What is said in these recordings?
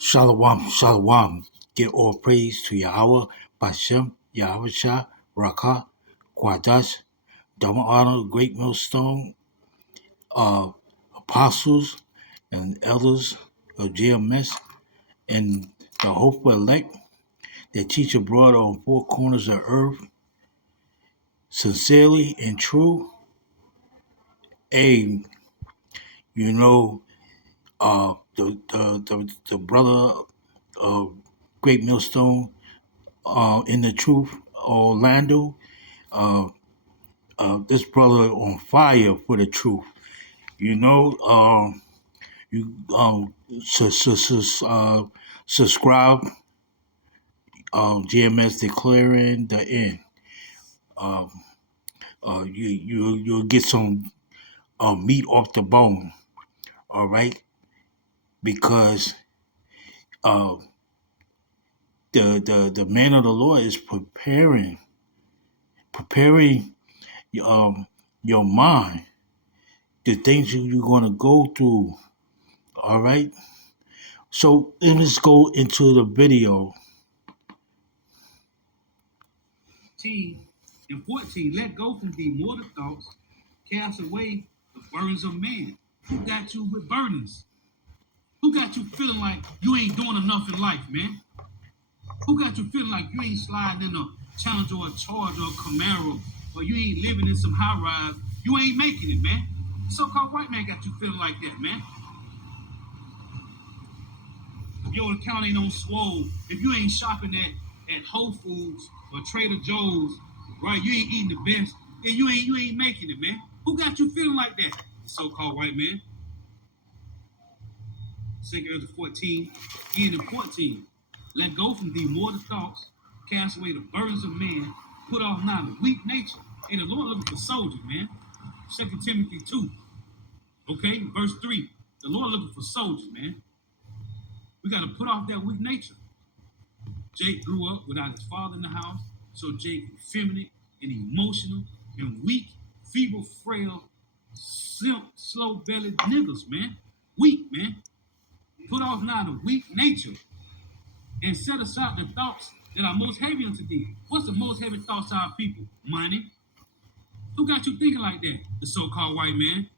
Shalom, shalom. Give all praise to Yahweh, Bashem, Yahweh Rakah, Kwadash, double honor, great millstone, uh, apostles and elders of JMS, and the hopeful elect that teach abroad on four corners of earth, sincerely and true. And you know, the brother of Great Millstone, in the truth, Orlando. Uh, this brother on fire for the truth. You know, you subscribe. GMS declaring the end. Um, you'll get some meat off the bone. All right, because uh, the man of the Lord is preparing your mind, the things you're gonna go through. All right. So let's go into the video. 14, let go from thee mortal thoughts, cast away the burdens of man. Who got you with burdens? Who got you feeling like you ain't doing enough in life, man? Who got you feeling like you ain't sliding in a Challenger or a Charger or a Camaro, or you ain't living in some high rise? You ain't making it, man. The so-called white man got you feeling like that, man. If your account ain't on swole, if you ain't shopping at Whole Foods or Trader Joe's, right? You ain't eating the best, then you ain't making it, man. Who got you feeling like that? The so-called white man. 2 Corinthians 14, being in 14. Let go from thee mortal thoughts, cast away the burdens of man, put off now the weak nature. And the Lord looking for soldiers, man. 2 Timothy 2, okay, verse 3. The Lord looking for soldiers, man. We got to put off that weak nature. Jake grew up without his father in the house, so Jake effeminate and emotional and weak, feeble, frail, slow-bellied niggas, man. Weak, man. Put off now the weak nature and set aside the thoughts that are most heavy unto thee. What's the most heavy thoughts of our people? Money. Who got you thinking like that? The so-called white man.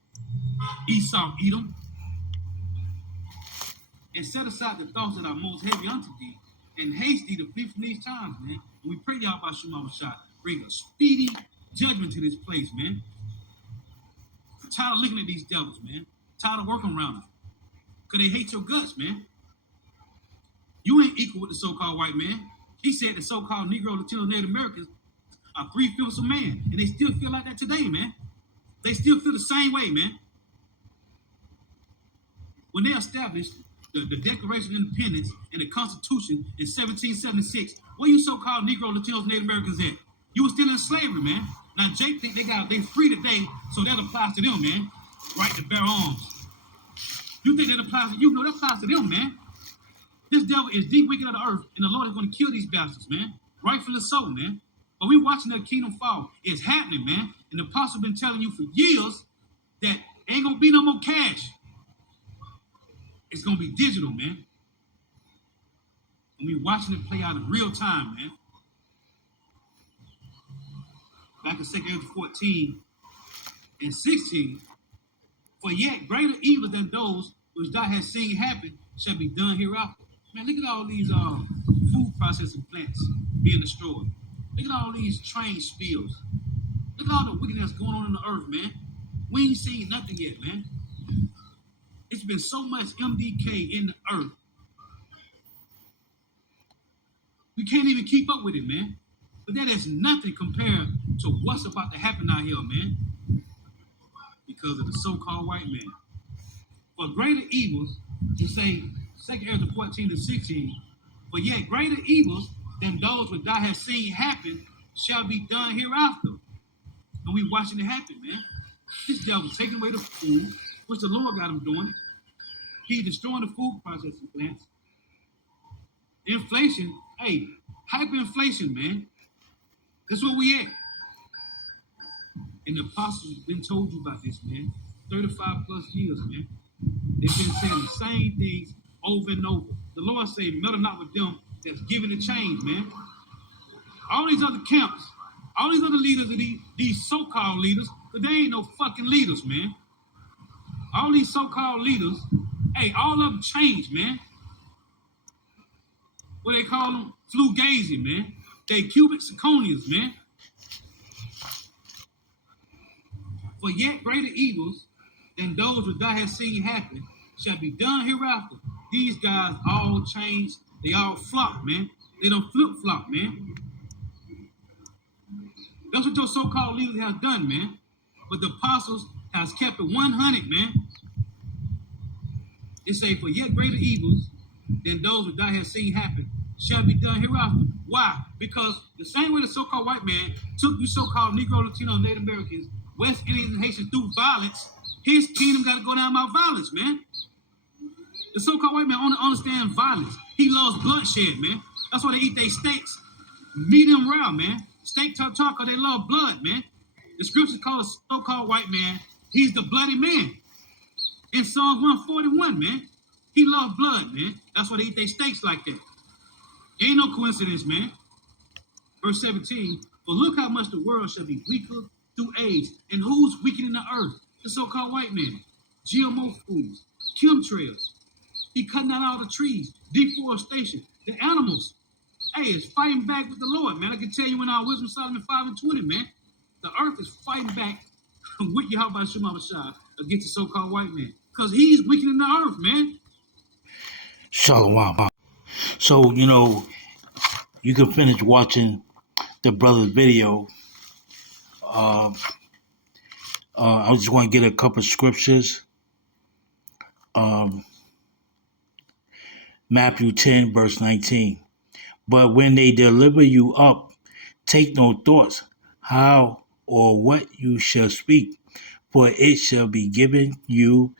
Esau, Edom. And set aside the thoughts that are most heavy unto thee, and haste thee to flee from these times, man. And we pray y'all by Shema Shah, bring a speedy judgment to this place, man. I'm tired of looking at these devils, man. Tired of working around them. Because they hate your guts, man. You ain't equal with the so-called white man. He said the so-called Negro, Latino, Native Americans are 3/5 of man. And they still feel like that today, man. They still feel the same way, man. When they established the Declaration of Independence and the Constitution in 1776, where you so-called Negro, Latinos, Native Americans at? You were still in slavery, man. Now Jake think they free today, so that applies to them, man. Right to bear arms. You think that applies to you? No, that applies to them, man. This devil is the wicked of the earth, and the Lord is going to kill these bastards, man. Rightfully so, man. But we watching that kingdom fall. It's happening, man. And the apostle been telling you for years that ain't gonna be no more cash. It's gonna be digital, man. And we watching it play out in real time, man. Back in 2 Corinthians 14 and 16, for yet greater evils than those which thou hast seen happen shall be done hereafter. Man, look at all these food processing plants being destroyed. Look at all these train spills. Look at all the wickedness going on in the earth, man. We ain't seen nothing yet, man. It's been so much MDK in the earth. We can't even keep up with it, man. But that is nothing compared to what's about to happen out here, man. Because of the so-called white man. For greater evils, you say 2 Corinthians 14 and 16, for yet greater evils than those which thou hast seen happen shall be done hereafter. And we watching it happen, man. This devil's taking away the food, which the Lord got him doing. He's destroying the food processing plants. Inflation, hey, hyperinflation, man. That's where we at. And the apostles been told you about this, man. 35 plus years, man. They've been saying the same things over and over. The Lord say, meddle not with them that's giving the change, man. All these other camps, all these other leaders of these so-called leaders, but they ain't no fucking leaders, man. All these so-called leaders, hey, all of them changed, man. What they call them? Flugazi, man. They cubic zirconians, man. For yet greater evils than those which thou hast seen happen shall be done hereafter. These guys all changed. They all flop, man. They don't flip-flop, man. That's what your so-called leaders have done, man. But the apostles has kept it 100, man. It say, for yet greater evils than those which thou hast seen happen shall be done hereafter. Why? Because the same way the so-called white man took you so-called Negro, Latino, Native Americans, West Indians, and Haitians through violence, his kingdom got to go down by violence, man. The so-called white man only understands violence. He loves bloodshed, man. That's why they eat their steaks medium rare, man. Steak tartare, they love blood, man. The scriptures call a so-called white man, he's the bloody man. In Psalms 141, man, he loved blood, man. That's why they eat their steaks like that. Ain't no coincidence, man. Verse 17, for look how much the world shall be weaker through age. And who's weakening the earth? The so-called white man. GMO foods, chemtrails. He cutting out all the trees, deforestation. The animals, hey, it's fighting back with the Lord, man. I can tell you in our Wisdom Solomon 5:20, man. The earth is fighting back with Yahweh Shema Shah against the so-called white man. Because he's weakening the earth, man. Shalom. So, you can finish watching the brother's video. I just want to get a couple of scriptures. Matthew 10, verse 19. But when they deliver you up, take no thoughts how or what you shall speak, for it shall be given you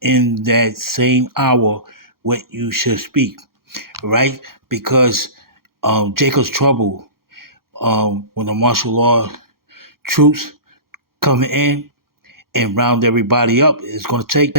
in that same hour what you shall speak. Right? Because Jacob's trouble, when the martial law troops come in and round everybody up, it's going to take